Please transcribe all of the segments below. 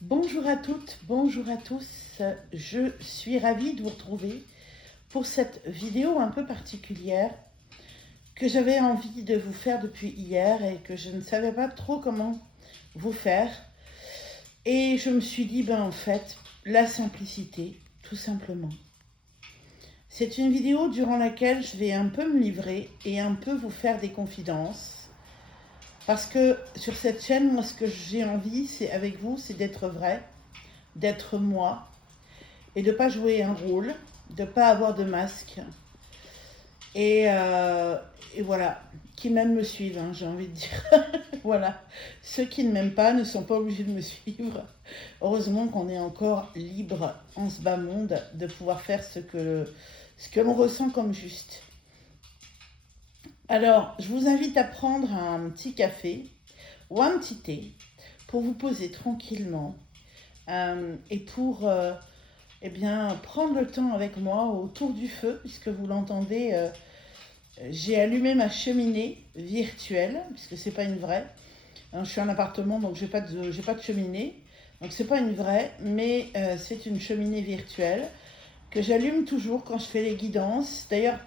Bonjour à toutes, bonjour à tous. Je suis ravie de vous retrouver pour cette vidéo un peu particulière que j'avais envie de vous faire depuis hier et que je ne savais pas trop comment vous faire. Et je me suis dit, en fait, la simplicité, tout simplement. C'est une vidéo durant laquelle je vais un peu me livrer et un peu vous faire des confidences. Parce que sur cette chaîne, moi, ce que j'ai envie, c'est avec vous, c'est d'être vrai, d'être moi, et de ne pas jouer un rôle, de ne pas avoir de masque. Et, euh, et voilà, qui m'aiment me suivent, hein, j'ai envie de dire. Voilà, ceux qui ne m'aiment pas ne sont pas obligés de me suivre. Heureusement qu'on est encore libre en ce bas monde de pouvoir faire ce que l'on ressent comme juste. Alors, je vous invite à prendre un petit café ou un petit thé pour vous poser tranquillement et pour prendre le temps avec moi autour du feu, puisque vous l'entendez, j'ai allumé ma cheminée virtuelle, puisque c'est pas une vraie. Hein, je suis en appartement, donc j'ai pas de cheminée, donc c'est pas une vraie, mais c'est une cheminée virtuelle que j'allume toujours quand je fais les guidances. D'ailleurs,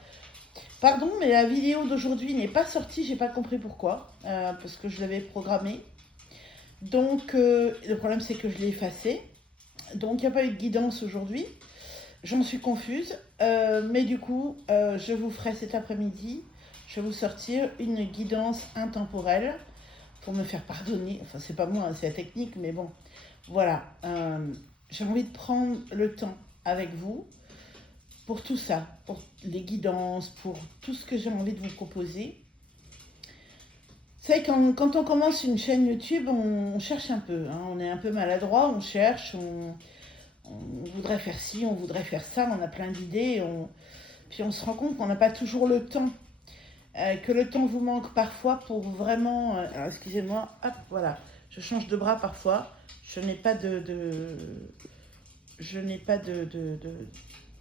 pardon, mais la vidéo d'aujourd'hui n'est pas sortie, j'ai pas compris pourquoi, parce que je l'avais programmée. Donc le problème c'est que je l'ai effacée. Donc il n'y a pas eu de guidance aujourd'hui. J'en suis confuse, mais du coup, je vous ferai cet après-midi, je vais vous sortir une guidance intemporelle pour me faire pardonner. Enfin, c'est pas moi, hein, c'est la technique, mais bon, voilà. J'ai envie de prendre le temps avec vous pour tout ça, pour les guidances, pour tout ce que j'ai envie de vous proposer. Vous savez, quand on commence une chaîne YouTube, on cherche un peu, hein, on est un peu maladroit, on cherche, on voudrait faire ci, on voudrait faire ça, on a plein d'idées, puis on se rend compte qu'on n'a pas toujours le temps, que le temps vous manque parfois pour vraiment... alors excusez-moi, hop, voilà, je change de bras parfois, je n'ai pas je n'ai pas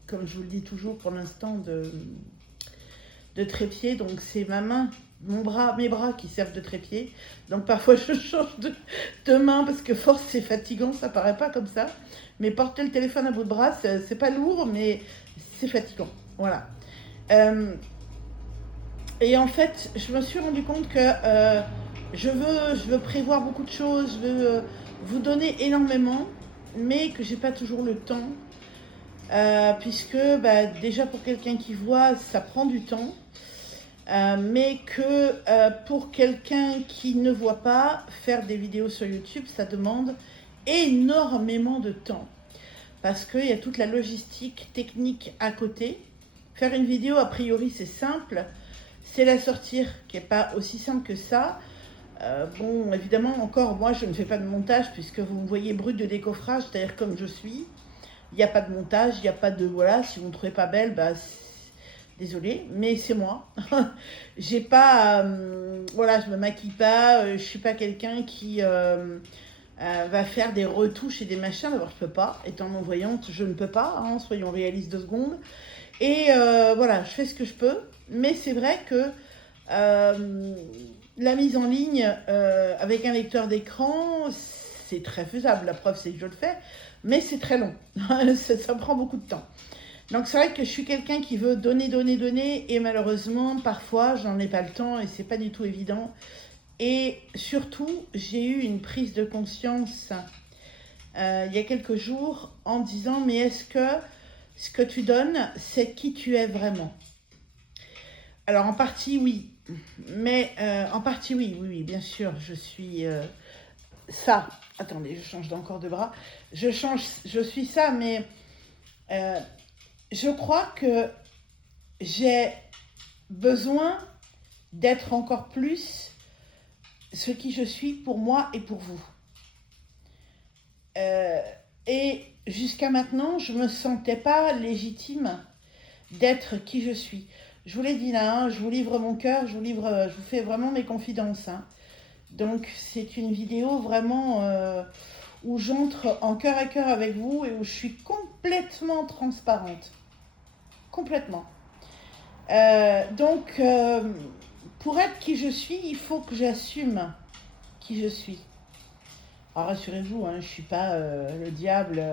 comme je vous le dis toujours pour l'instant, de trépied, donc c'est ma main, mes bras qui servent de trépied. Donc parfois je change de main parce que force c'est fatigant, ça paraît pas comme ça. Mais porter le téléphone à bout de bras, c'est pas lourd, mais c'est fatigant. Voilà. Euh, et en fait, je me suis rendu compte que je veux prévoir beaucoup de choses, je veux vous donner énormément, mais que j'ai pas toujours le temps. Puisque déjà pour quelqu'un qui voit, ça prend du temps. Mais que pour quelqu'un qui ne voit pas, faire des vidéos sur YouTube, ça demande énormément de temps. Parce qu'il y a toute la logistique technique à côté. Faire une vidéo, a priori, c'est simple. C'est la sortir qui n'est pas aussi simple que ça. Bon, évidemment, encore, moi, je ne fais pas de montage puisque vous me voyez brut de décoffrage, c'est-à-dire comme je suis. Il n'y a pas de montage, il n'y a pas de... Voilà, si vous ne me trouvez pas belle, désolée, mais c'est moi. J'ai pas, voilà, je me maquille pas. Je suis pas quelqu'un qui va faire des retouches et des machins. D'abord, je peux pas. Étant non-voyante, je ne peux pas. Hein, soyons réalistes 2 secondes. Et voilà, je fais ce que je peux. Mais c'est vrai que la mise en ligne avec un lecteur d'écran, c'est très faisable. La preuve, c'est que je le fais. Mais c'est très long. Ça prend beaucoup de temps. Donc c'est vrai que je suis quelqu'un qui veut donner, donner, donner, et malheureusement, parfois, j'en ai pas le temps et c'est pas du tout évident. Et surtout, j'ai eu une prise de conscience il y a quelques jours en disant, mais est-ce que ce que tu donnes, c'est qui tu es vraiment? Alors en partie oui, mais en partie oui, oui, oui, bien sûr, je suis ça. Attendez, je change d'encore de bras. Je suis ça, mais euh, je crois que j'ai besoin d'être encore plus ce qui je suis pour moi et pour vous. Euh, et jusqu'à maintenant, je ne me sentais pas légitime d'être qui je suis. Je vous l'ai dit là, hein, je vous livre mon cœur, je vous fais vraiment mes confidences. Hein. Donc c'est une vidéo vraiment où j'entre en cœur à cœur avec vous et où je suis complètement transparente. Complètement. Donc, pour être qui je suis, il faut que j'assume qui je suis. Alors rassurez-vous, hein, je ne suis pas le diable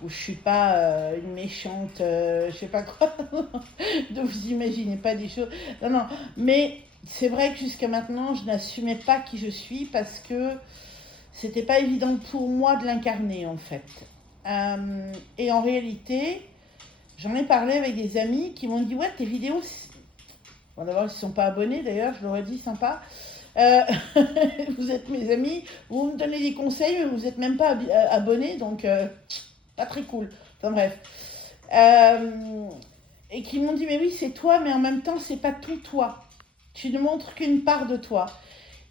ou je ne suis pas une méchante, je ne sais pas quoi. Donc vous imaginez pas des choses. Non, non, mais c'est vrai que jusqu'à maintenant, je n'assumais pas qui je suis parce que c'était pas évident pour moi de l'incarner en fait. Et en réalité, j'en ai parlé avec des amis qui m'ont dit ouais, tes vidéos, bon d'abord ils ne sont pas abonnés d'ailleurs, je leur ai dit sympa. Euh, vous êtes mes amis, vous me donnez des conseils, mais vous n'êtes même pas abonnés, donc pas très cool. Enfin bref. Et qui m'ont dit mais oui c'est toi, mais en même temps c'est pas tout toi. Tu ne montres qu'une part de toi.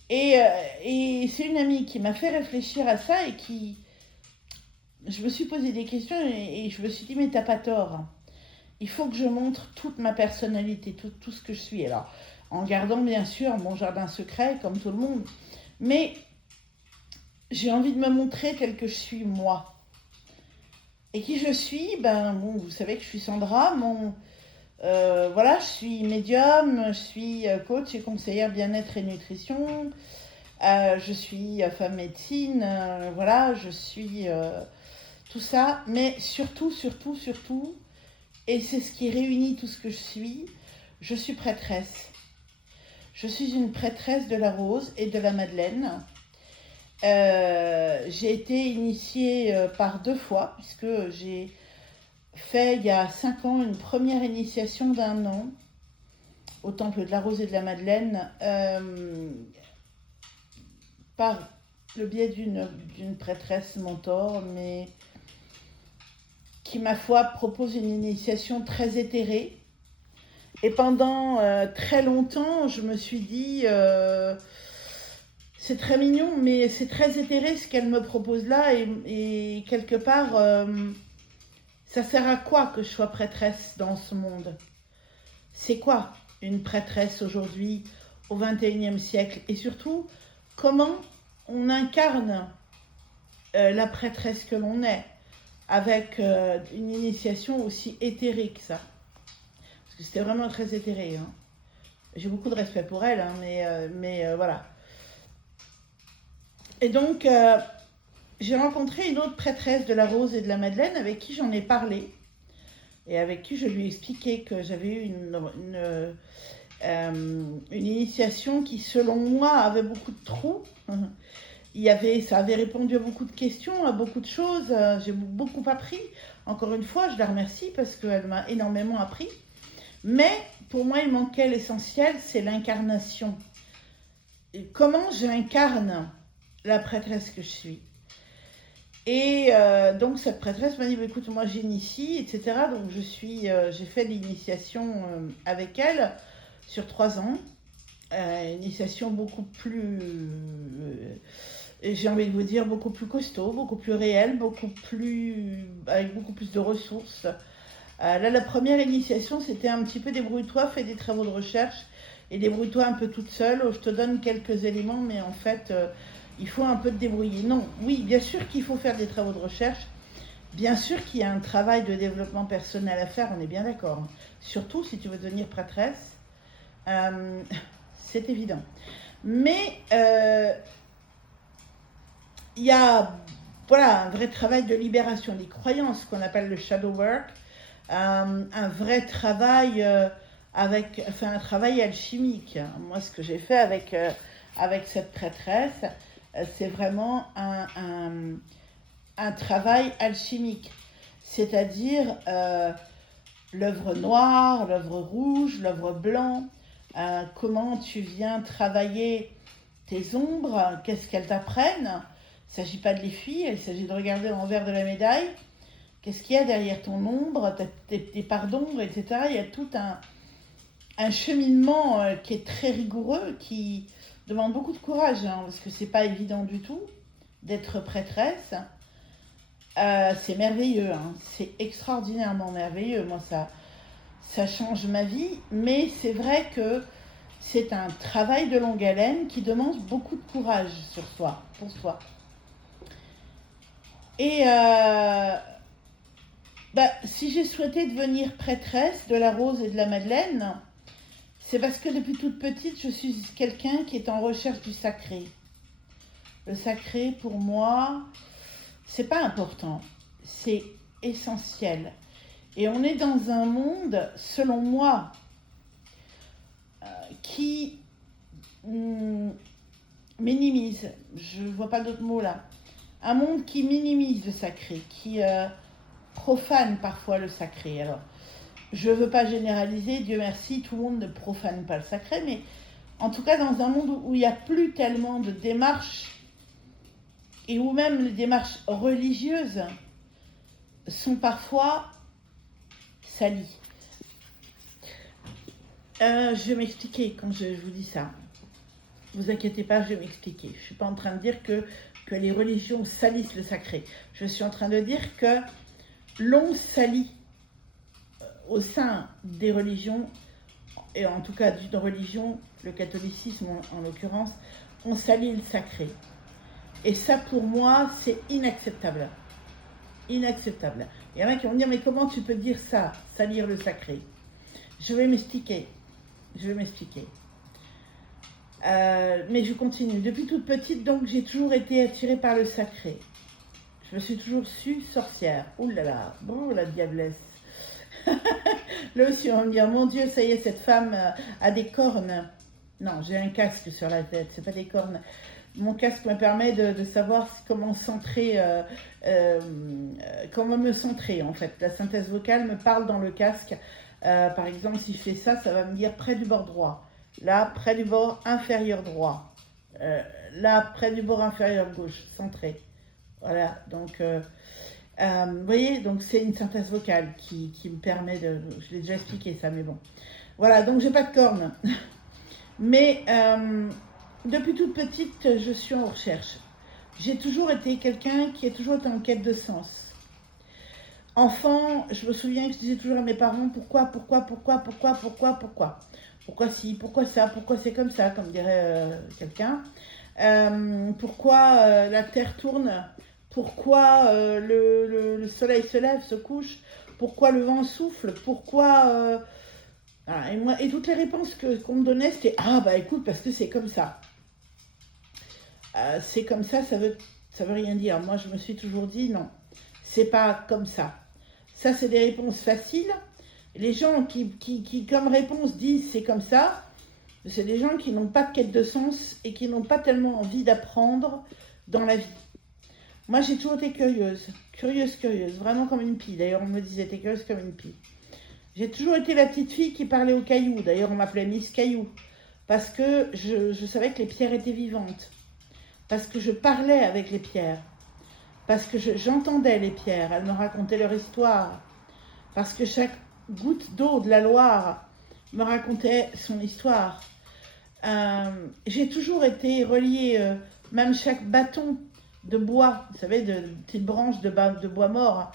Et c'est une amie qui m'a fait réfléchir à ça et qui... Je me suis posé des questions et je me suis dit, mais t'as pas tort. Il faut que je montre toute ma personnalité, tout ce que je suis. Alors, en gardant bien sûr mon jardin secret, comme tout le monde. Mais j'ai envie de me montrer tel que je suis moi. Et qui je suis, ben bon, vous savez que je suis Sandra, voilà, je suis médium, je suis coach et conseillère bien-être et nutrition. Je suis femme médecine, voilà, je suis tout ça, mais surtout, et c'est ce qui réunit tout ce que je suis prêtresse. Je suis une prêtresse de la Rose et de la Madeleine. J'ai été initiée par 2 fois, puisque j'ai fait il y a 5 ans une première initiation d'1 an au temple de la Rose et de la Madeleine, par le biais d'une prêtresse mentor, mais qui, ma foi, propose une initiation très éthérée. Et pendant très longtemps, je me suis dit, c'est très mignon, mais c'est très éthéré ce qu'elle me propose là, et quelque part, ça sert à quoi que je sois prêtresse dans ce monde? C'est quoi une prêtresse aujourd'hui, au XXIe siècle? Et surtout, comment on incarne la prêtresse que l'on est, avec une initiation aussi éthérée que ça. Parce que c'était vraiment très éthéré. Hein. J'ai beaucoup de respect pour elle, hein, mais voilà. Et donc, j'ai rencontré une autre prêtresse de la Rose et de la Madeleine avec qui j'en ai parlé. Et avec qui je lui ai expliqué que j'avais eu une initiation qui, selon moi, avait beaucoup de trous. Ça avait répondu à beaucoup de questions, à beaucoup de choses. J'ai beaucoup appris. Encore une fois, je la remercie parce qu'elle m'a énormément appris. Mais pour moi, il manquait l'essentiel, c'est l'incarnation. Et comment j'incarne la prêtresse que je suis. Et donc cette prêtresse m'a dit, écoute, moi j'initie, etc. Donc j'ai fait l'initiation avec elle sur 3 ans. Initiation beaucoup plus... j'ai envie de vous dire beaucoup plus costaud, beaucoup plus réel, avec beaucoup plus de ressources. Là, la première initiation, c'était un petit peu débrouille-toi, fais des travaux de recherche et débrouille-toi un peu toute seule. Je te donne quelques éléments, mais en fait, il faut un peu te débrouiller. Non, oui, bien sûr qu'il faut faire des travaux de recherche. Bien sûr qu'il y a un travail de développement personnel à faire, on est bien d'accord. Surtout si tu veux devenir prêtresse, c'est évident. Mais il y a voilà, un vrai travail de libération des croyances qu'on appelle le shadow work, un vrai travail un travail alchimique. Moi, ce que j'ai fait avec cette prêtresse, c'est vraiment un travail alchimique, c'est-à-dire l'œuvre noire, l'œuvre rouge, l'œuvre blanc, comment tu viens travailler tes ombres, qu'est-ce qu'elles t'apprennent. Il ne s'agit pas de les fuir, il s'agit de regarder l'envers de la médaille. Qu'est-ce qu'il y a derrière ton ombre, tes parts d'ombre, etc. Il y a tout un cheminement qui est très rigoureux, qui demande beaucoup de courage, hein, parce que c'est pas évident du tout d'être prêtresse. C'est merveilleux, hein, c'est extraordinairement merveilleux. Moi, ça change ma vie, mais c'est vrai que c'est un travail de longue haleine qui demande beaucoup de courage pour soi. Et si j'ai souhaité devenir prêtresse de la Rose et de la Madeleine, c'est parce que depuis toute petite, je suis quelqu'un qui est en recherche du sacré. Le sacré, pour moi, c'est pas important, c'est essentiel. Et on est dans un monde, selon moi, qui minimise, je ne vois pas d'autre mot là, un monde qui minimise le sacré, qui profane parfois le sacré. Alors, je ne veux pas généraliser, Dieu merci, tout le monde ne profane pas le sacré, mais en tout cas dans un monde où il n'y a plus tellement de démarches, et où même les démarches religieuses sont parfois salies. Je vais m'expliquer quand je vous dis ça. Ne vous inquiétez pas, je vais m'expliquer. Je ne suis pas en train de dire que les religions salissent le sacré. Je suis en train de dire que l'on salit au sein des religions, et en tout cas d'une religion, le catholicisme en l'occurrence, on salit le sacré. Et ça, pour moi, c'est inacceptable. Inacceptable. Il y en a qui vont dire, mais comment tu peux dire ça, salir le sacré? Je vais m'expliquer. Mais je continue. Depuis toute petite, donc, j'ai toujours été attirée par le sacré. Je me suis toujours su sorcière. Ouh là là, bon, la diablesse. Là aussi, on va me dire, mon Dieu, ça y est, cette femme a des cornes. Non, j'ai un casque sur la tête, c'est pas des cornes. Mon casque me permet de savoir comment centrer, comment me centrer en fait. La synthèse vocale me parle dans le casque. Par exemple, si je fais ça, ça va me dire près du bord droit. Là, près du bord inférieur droit. Là, près du bord inférieur gauche, centré. Voilà, donc, vous voyez, donc c'est une synthèse vocale qui me permet de... Je l'ai déjà expliqué ça, mais bon. Voilà, donc j'ai pas de cornes. Mais depuis toute petite, je suis en recherche. J'ai toujours été quelqu'un qui a toujours été en quête de sens. Enfant, je me souviens que je disais toujours à mes parents, pourquoi si, pourquoi ça, pourquoi c'est comme ça, comme dirait quelqu'un. Pourquoi la terre tourne, pourquoi le soleil se lève, se couche, pourquoi le vent souffle, pourquoi... Voilà, et toutes les réponses qu'on me donnait, c'était « Ah, bah écoute, parce que c'est comme ça. » C'est comme ça veut rien dire. Moi, je me suis toujours dit « Non, c'est pas comme ça. » Ça, c'est des réponses faciles. Les gens qui comme réponse, disent « C'est comme ça », c'est des gens qui n'ont pas de quête de sens et qui n'ont pas tellement envie d'apprendre dans la vie. Moi, j'ai toujours été curieuse, vraiment comme une pie. D'ailleurs, on me disait « T'es curieuse comme une pie ». J'ai toujours été la petite fille qui parlait aux cailloux. D'ailleurs, on m'appelait Miss Caillou. Parce que je savais que les pierres étaient vivantes. Parce que je parlais avec les pierres. Parce que j'entendais les pierres. Elles me racontaient leur histoire. Parce que chaque goutte d'eau de la Loire me racontait son histoire. J'ai toujours été reliée, même chaque bâton de bois, vous savez, de petites branches de bois mort,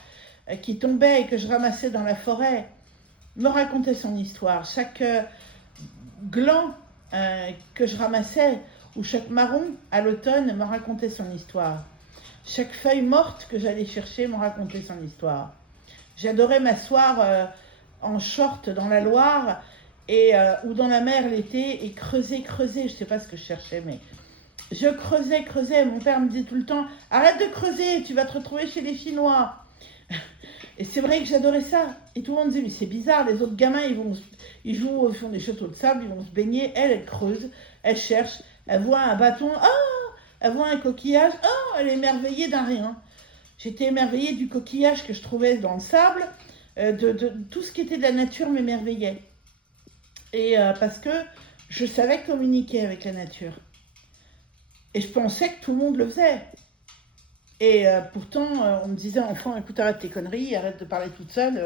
qui tombaient et que je ramassais dans la forêt, me racontait son histoire. Chaque gland que je ramassais, ou chaque marron à l'automne, me racontait son histoire. Chaque feuille morte que j'allais chercher me racontait son histoire. J'adorais m'asseoir en short dans la Loire ou dans la mer l'été et creuser. Je ne sais pas ce que je cherchais, mais je creusais. Mon père me disait tout le temps « Arrête de creuser, tu vas te retrouver chez les Chinois ». Et c'est vrai que j'adorais ça. Et tout le monde disait, mais c'est bizarre, les autres gamins, ils jouent au fond des châteaux de sable, ils vont se baigner. Elle creuse, elle cherche, elle voit un bâton, elle voit un coquillage, elle est émerveillée d'un rien. J'étais émerveillée du coquillage que je trouvais dans le sable, de tout ce qui était de la nature m'émerveillait. Et parce que je savais communiquer avec la nature. Et je pensais que tout le monde le faisait. Et pourtant, on me disait, enfant, écoute, arrête tes conneries, arrête de parler toute seule,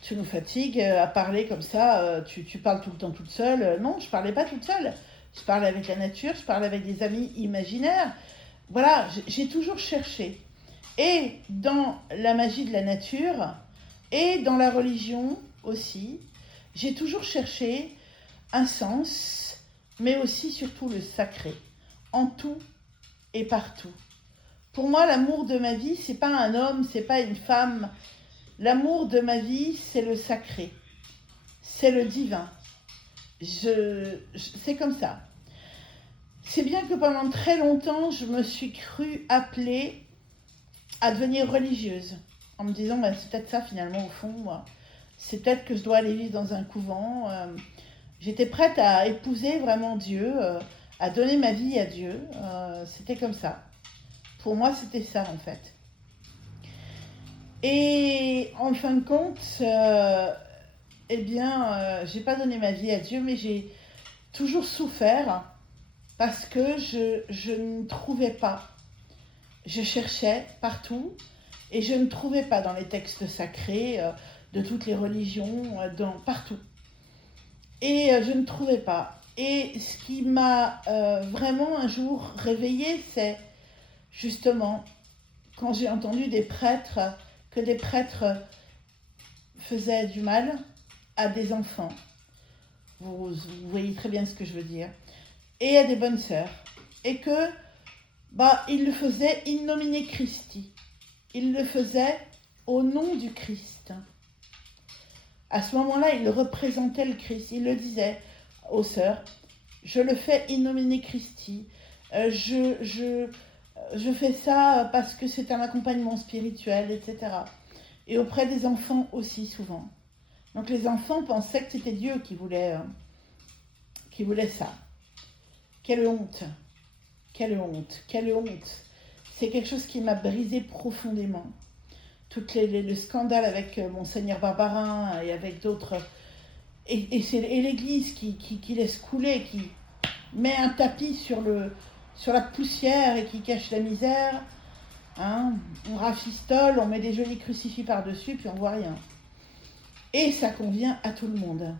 tu nous fatigues à parler comme ça, tu parles tout le temps toute seule. Non, je parlais pas toute seule. Je parlais avec la nature, je parlais avec des amis imaginaires. Voilà, j'ai toujours cherché. Et dans la magie de la nature, et dans la religion aussi, j'ai toujours cherché un sens, mais aussi surtout le sacré, en tout et partout. Pour moi, l'amour de ma vie, c'est pas un homme, c'est pas une femme. L'amour de ma vie, c'est le sacré. C'est le divin. C'est comme ça. C'est bien que pendant très longtemps, je me suis crue appelée à devenir religieuse, en me disant, bah, c'est peut-être ça finalement au fond, moi. C'est peut-être que je dois aller vivre dans un couvent. J'étais prête à épouser vraiment Dieu, à donner ma vie à Dieu. C'était comme ça. Pour moi, c'était ça en fait. Et en fin de compte, j'ai pas donné ma vie à Dieu, mais j'ai toujours souffert parce que je ne trouvais pas. Je cherchais partout et je ne trouvais pas dans les textes sacrés de toutes les religions, partout. Et je ne trouvais pas. Et ce qui m'a vraiment un jour réveillée, c'est justement quand j'ai entendu que des prêtres faisaient du mal à des enfants. Vous voyez très bien ce que je veux dire. Et à des bonnes sœurs. Et que, ils le faisaient in nomine Christi. Ils le faisaient au nom du Christ. À ce moment-là, ils représentaient le Christ. Ils le disaient aux sœurs, je le fais in nomine Christi. Je fais ça parce que c'est un accompagnement spirituel, etc. Et auprès des enfants aussi souvent. Donc les enfants pensaient que c'était Dieu qui voulait ça. Quelle honte, quelle honte, quelle honte. C'est quelque chose qui m'a brisée profondément. Le scandale avec Monseigneur Barbarin et avec d'autres. Et l'Église qui laisse couler, qui met un tapis sur la poussière et qui cache la misère. Hein, on rafistole, on met des jolis crucifix par-dessus, puis on voit rien. Et ça convient à tout le monde.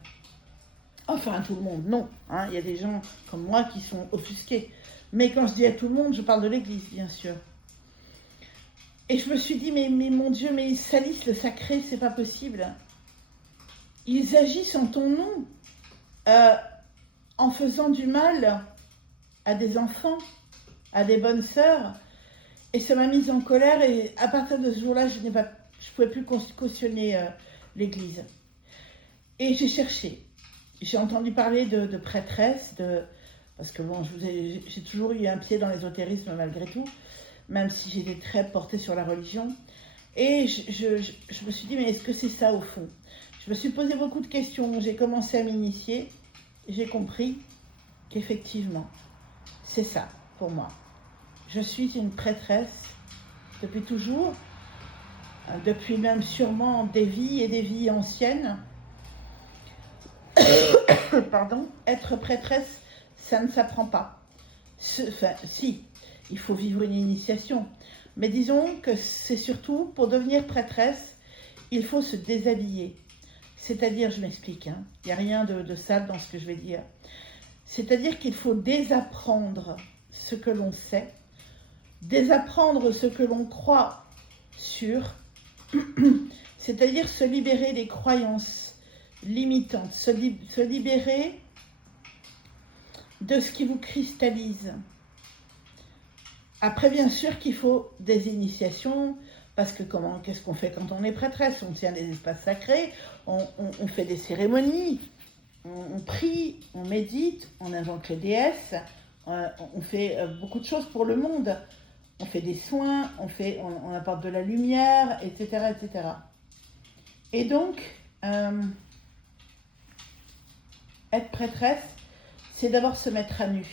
Enfin, à tout le monde, non. Hein, y a des gens comme moi qui sont offusqués. Mais quand je dis à tout le monde, je parle de l'Église, bien sûr. Et je me suis dit, mais mon Dieu, mais ils salissent le sacré, c'est pas possible. Ils agissent en ton nom, en faisant du mal à des enfants, à des bonnes sœurs. Et ça m'a mise en colère et à partir de ce jour-là, je ne pouvais plus cautionner l'Église. Et j'ai cherché. J'ai entendu parler de prêtresses, parce que bon, j'ai toujours eu un pied dans l'ésotérisme malgré tout, même si j'étais très portée sur la religion. Et je me suis dit, mais est-ce que c'est ça au fond? Je me suis posé beaucoup de questions, j'ai commencé à m'initier, et j'ai compris qu'effectivement, c'est ça pour moi. Je suis une prêtresse depuis toujours, depuis même sûrement des vies anciennes. Pardon, être prêtresse, ça ne s'apprend pas. Si, il faut vivre une initiation. Mais disons que c'est surtout, pour devenir prêtresse, il faut se déshabiller. C'est-à-dire, je m'explique, il n'y a rien de sale dans ce que je vais dire. C'est-à-dire qu'il faut désapprendre ce que l'on sait, désapprendre ce que l'on croit sûr, c'est-à-dire se libérer des croyances limitantes, se libérer de ce qui vous cristallise. Après, bien sûr qu'il faut des initiations, parce que qu'est-ce qu'on fait quand on est prêtresse? On tient des espaces sacrés, on fait des cérémonies, on prie, on médite, on invoque les déesses, on fait beaucoup de choses pour le monde. On fait des soins, on apporte de la lumière, etc., etc. Et donc, être prêtresse, c'est d'abord se mettre à nu.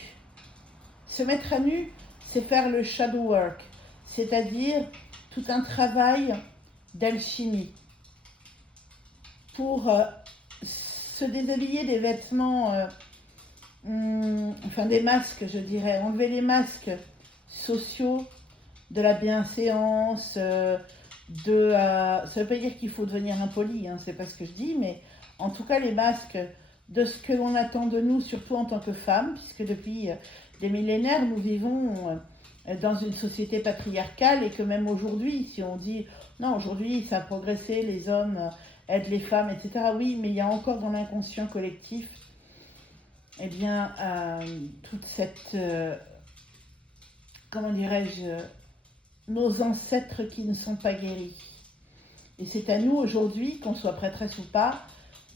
Se mettre à nu, c'est faire le shadow work, c'est-à-dire tout un travail d'alchimie pour se déshabiller des vêtements, des masques, je dirais, enlever les masques sociaux, de la bienséance, ça ne veut pas dire qu'il faut devenir impoli, c'est pas ce que je dis, mais en tout cas les masques de ce que l'on attend de nous, surtout en tant que femmes, puisque depuis des millénaires, nous vivons dans une société patriarcale et que même aujourd'hui, si on dit non, aujourd'hui ça a progressé, les hommes aident les femmes, etc. Oui, mais il y a encore dans l'inconscient collectif, toute cette... comment dirais-je, nos ancêtres qui ne sont pas guéris. Et c'est à nous aujourd'hui, qu'on soit prêtresse ou pas,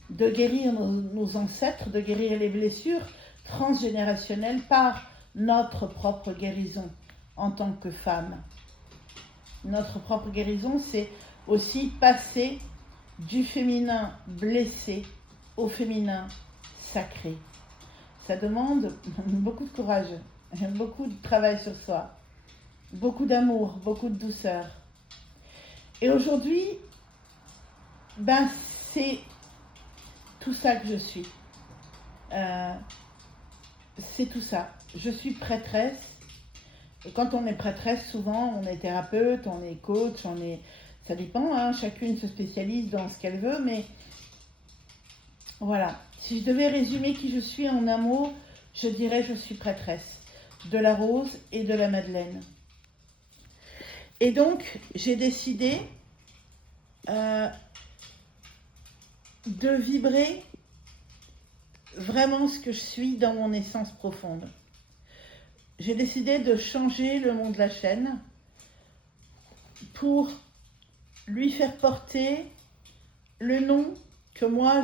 de guérir nos ancêtres, de guérir les blessures transgénérationnelles par notre propre guérison en tant que femme. Notre propre guérison, c'est aussi passer du féminin blessé au féminin sacré. Ça demande beaucoup de courage, beaucoup de travail sur soi, beaucoup d'amour, beaucoup de douceur. Et aujourd'hui, c'est tout ça que je suis. C'est tout ça. Je suis prêtresse. Et quand on est prêtresse, souvent, on est thérapeute, on est coach, ça dépend, hein, chacune se spécialise dans ce qu'elle veut, mais voilà. Si je devais résumer qui je suis en un mot, je dirais je suis prêtresse de la Rose et de la Madeleine. Et donc, j'ai décidé de vibrer vraiment ce que je suis dans mon essence profonde. J'ai décidé de changer le nom de la chaîne pour lui faire porter le nom que moi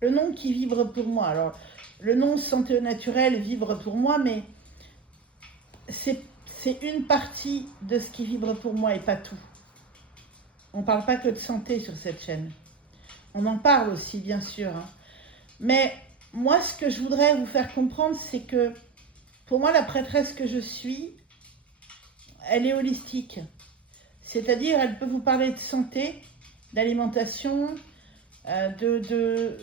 le nom qui vibre pour moi. Alors, le nom santé au naturel vibre pour moi, mais c'est une partie de ce qui vibre pour moi et pas tout. On ne parle pas que de santé sur cette chaîne. On en parle aussi, bien sûr. Hein. Mais moi, ce que je voudrais vous faire comprendre, c'est que pour moi, la prêtresse que je suis, elle est holistique. C'est-à-dire, elle peut vous parler de santé, d'alimentation, de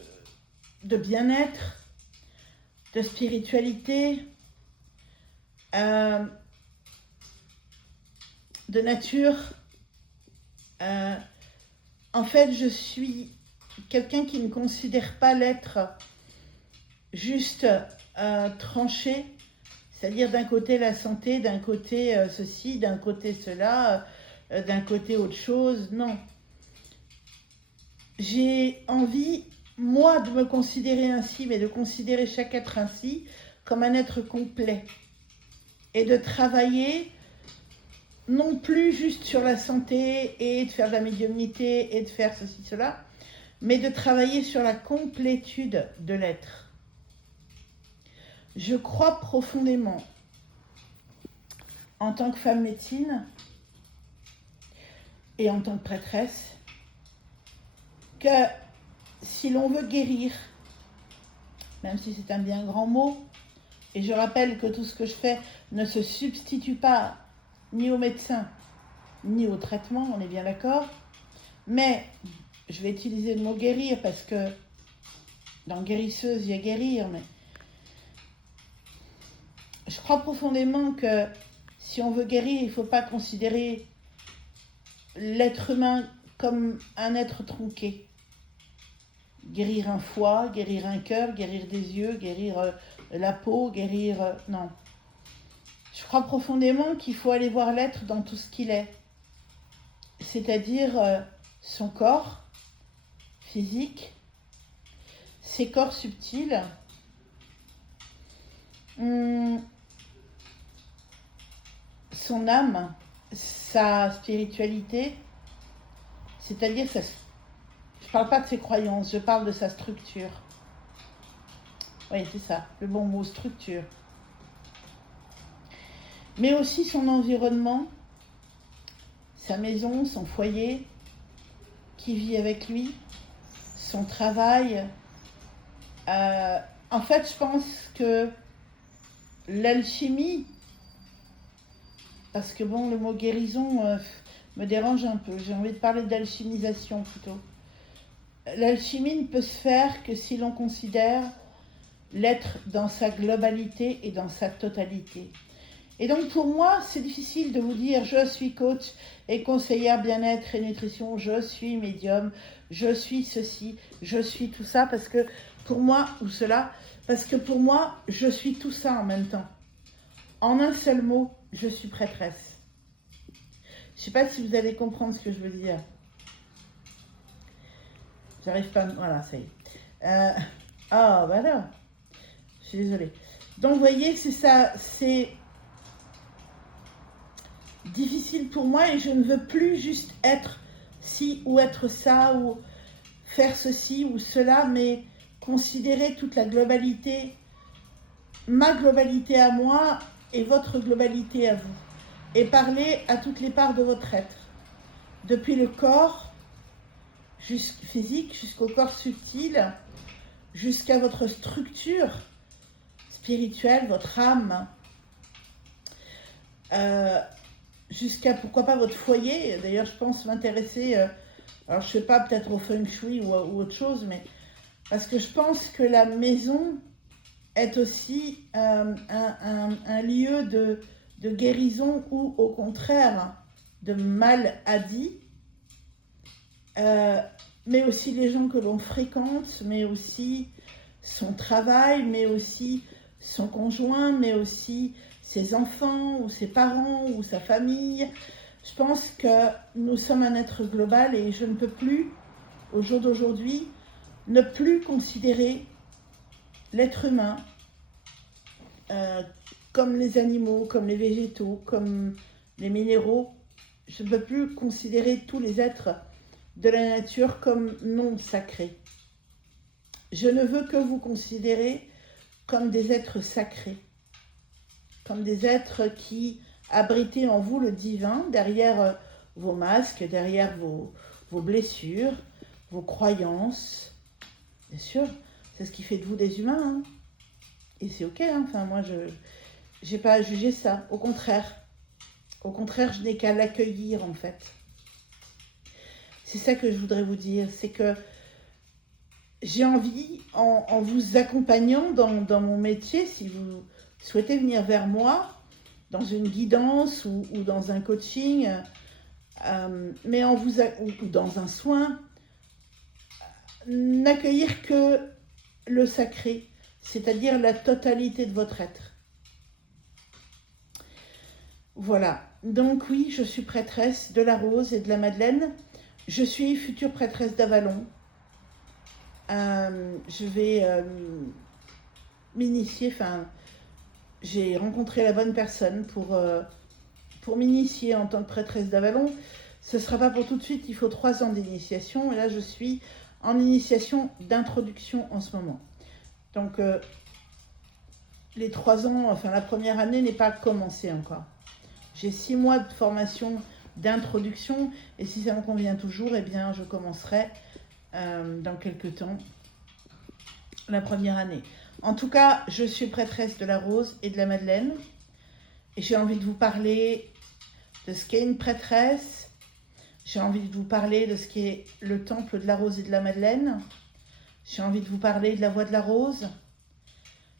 bien-être, de spiritualité, de nature. En fait, je suis quelqu'un qui ne considère pas l'être juste tranché, c'est-à-dire d'un côté la santé, d'un côté ceci, d'un côté cela, d'un côté autre chose. Non. J'ai envie, moi, de me considérer ainsi, mais de considérer chaque être ainsi comme un être complet. Et de travailler non plus juste sur la santé et de faire de la médiumnité et de faire ceci, cela, mais de travailler sur la complétude de l'être. Je crois profondément, en tant que femme médecine et en tant que prêtresse, que si l'on veut guérir, même si c'est un bien grand mot, et je rappelle que tout ce que je fais ne se substitue pas ni au médecin, ni au traitement, on est bien d'accord, mais je vais utiliser le mot guérir parce que dans guérisseuse, il y a guérir, mais je crois profondément que si on veut guérir, il ne faut pas considérer l'être humain comme un être tronqué. Guérir un foie, guérir un cœur, guérir des yeux, guérir la peau, guérir... non. Je crois profondément qu'il faut aller voir l'être dans tout ce qu'il est. C'est-à-dire son corps physique, ses corps subtils, son âme, sa spiritualité, c'est-à-dire je ne parle pas de ses croyances, je parle de sa structure. Oui, c'est ça, le bon mot, structure. Mais aussi son environnement, sa maison, son foyer, qui vit avec lui, son travail. En fait, je pense que l'alchimie, parce que bon, le mot guérison me dérange un peu, j'ai envie de parler d'alchimisation plutôt. L'alchimie ne peut se faire que si l'on considère l'être dans sa globalité et dans sa totalité. Et donc pour moi, c'est difficile de vous dire je suis coach et conseillère bien-être et nutrition, je suis médium, je suis ceci, je suis tout ça, parce que pour moi, ou cela, parce que pour moi, je suis tout ça en même temps. En un seul mot, je suis prêtresse. Je ne sais pas si vous allez comprendre ce que je veux dire. J'arrive pas... Voilà, ça y est. Voilà. Je suis désolée. Donc, vous voyez, c'est ça. C'est difficile pour moi et je ne veux plus juste être ci ou être ça ou faire ceci ou cela, mais considérer toute la globalité, ma globalité à moi et votre globalité à vous. Et parler à toutes les parts de votre être. Depuis le corps physique jusqu'au corps subtil, jusqu'à votre structure spirituelle, votre âme, jusqu'à pourquoi pas votre foyer. D'ailleurs, je pense m'intéresser, alors je sais pas, peut-être au feng shui ou autre chose, mais parce que je pense que la maison est aussi un lieu de guérison ou au contraire de maladie, mais aussi les gens que l'on fréquente, mais aussi son travail, mais aussi son conjoint, mais aussi ses enfants ou ses parents ou sa famille. Je pense que nous sommes un être global et je ne peux plus, au jour d'aujourd'hui, ne plus considérer l'être humain comme les animaux, comme les végétaux, comme les minéraux. Je ne peux plus considérer tous les êtres de la nature comme non sacrés. Je ne veux que vous considérer comme des êtres sacrés, comme des êtres qui abritaient en vous le divin, derrière vos masques, derrière vos blessures, vos croyances. Bien sûr, c'est ce qui fait de vous des humains. Hein. Et c'est ok, hein. Enfin, moi, je n'ai pas à juger ça. Au contraire, je n'ai qu'à l'accueillir, en fait. C'est ça que je voudrais vous dire, c'est que j'ai envie, en vous accompagnant dans mon métier, si vous souhaitez venir vers moi, dans une guidance ou dans un coaching, mais ou dans un soin, n'accueillir que le sacré, c'est-à-dire la totalité de votre être. Voilà, donc oui, je suis prêtresse de la Rose et de la Madeleine. Je suis future prêtresse d'Avalon. Je vais m'initier, enfin, j'ai rencontré la bonne personne pour m'initier en tant que prêtresse d'Avalon. Ce ne sera pas pour tout de suite, il faut 3 ans d'initiation. Et là, je suis en initiation d'introduction en ce moment. Donc, les 3 ans, enfin la première année n'est pas commencée encore. J'ai 6 mois de formation d'introduction et si ça me convient toujours, eh bien, je commencerai dans quelques temps la première année. En tout cas, je suis prêtresse de la Rose et de la Madeleine et j'ai envie de vous parler de ce qu'est une prêtresse. J'ai envie de vous parler de ce qu'est le temple de la Rose et de la Madeleine. J'ai envie de vous parler de la voie de la Rose.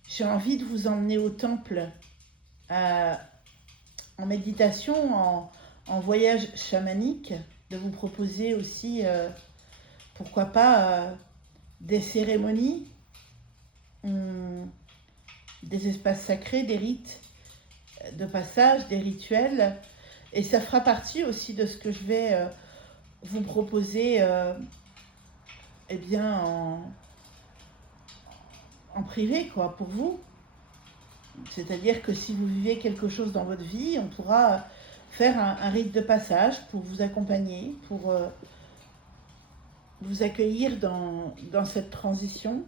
J'ai envie de vous emmener au temple en méditation, en voyage chamanique, de vous proposer aussi, pourquoi pas, des cérémonies, des espaces sacrés, des rites de passage, des rituels. Et ça fera partie aussi de ce que je vais vous proposer eh bien, en privé, quoi, pour vous. C'est-à-dire que si vous vivez quelque chose dans votre vie, on pourra faire un rite de passage pour vous accompagner, pour vous accueillir dans cette transition.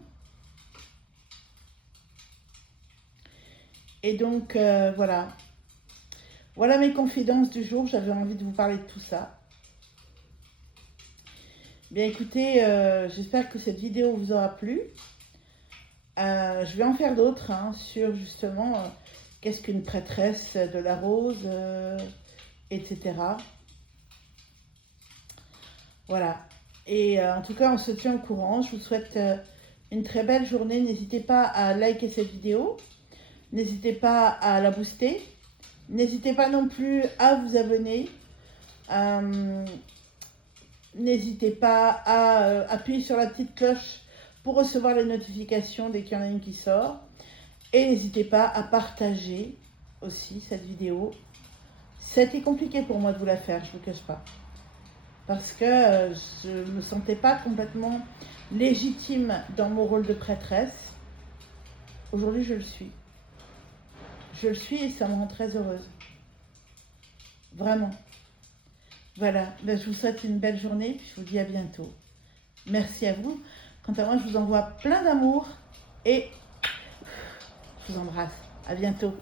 Et donc, voilà. Voilà mes confidences du jour. J'avais envie de vous parler de tout ça. Bien écoutez, j'espère que cette vidéo vous aura plu. Je vais en faire d'autres sur justement qu'est-ce qu'une prêtresse de la Rose, etc. Voilà. Et en tout cas, on se tient au courant. Je vous souhaite une très belle journée. N'hésitez pas à liker cette vidéo. N'hésitez pas à la booster. N'hésitez pas non plus à vous abonner. N'hésitez pas à appuyer sur la petite cloche pour recevoir les notifications dès qu'il y en a une qui sort. Et n'hésitez pas à partager aussi cette vidéo. C'était compliqué pour moi de vous la faire, je ne vous cache pas. Parce que je ne me sentais pas complètement légitime dans mon rôle de prêtresse. Aujourd'hui, je le suis. Je le suis et ça me rend très heureuse. Vraiment. Voilà, je vous souhaite une belle journée, puis je vous dis à bientôt. Merci à vous. Quant à moi, je vous envoie plein d'amour et je vous embrasse. À bientôt.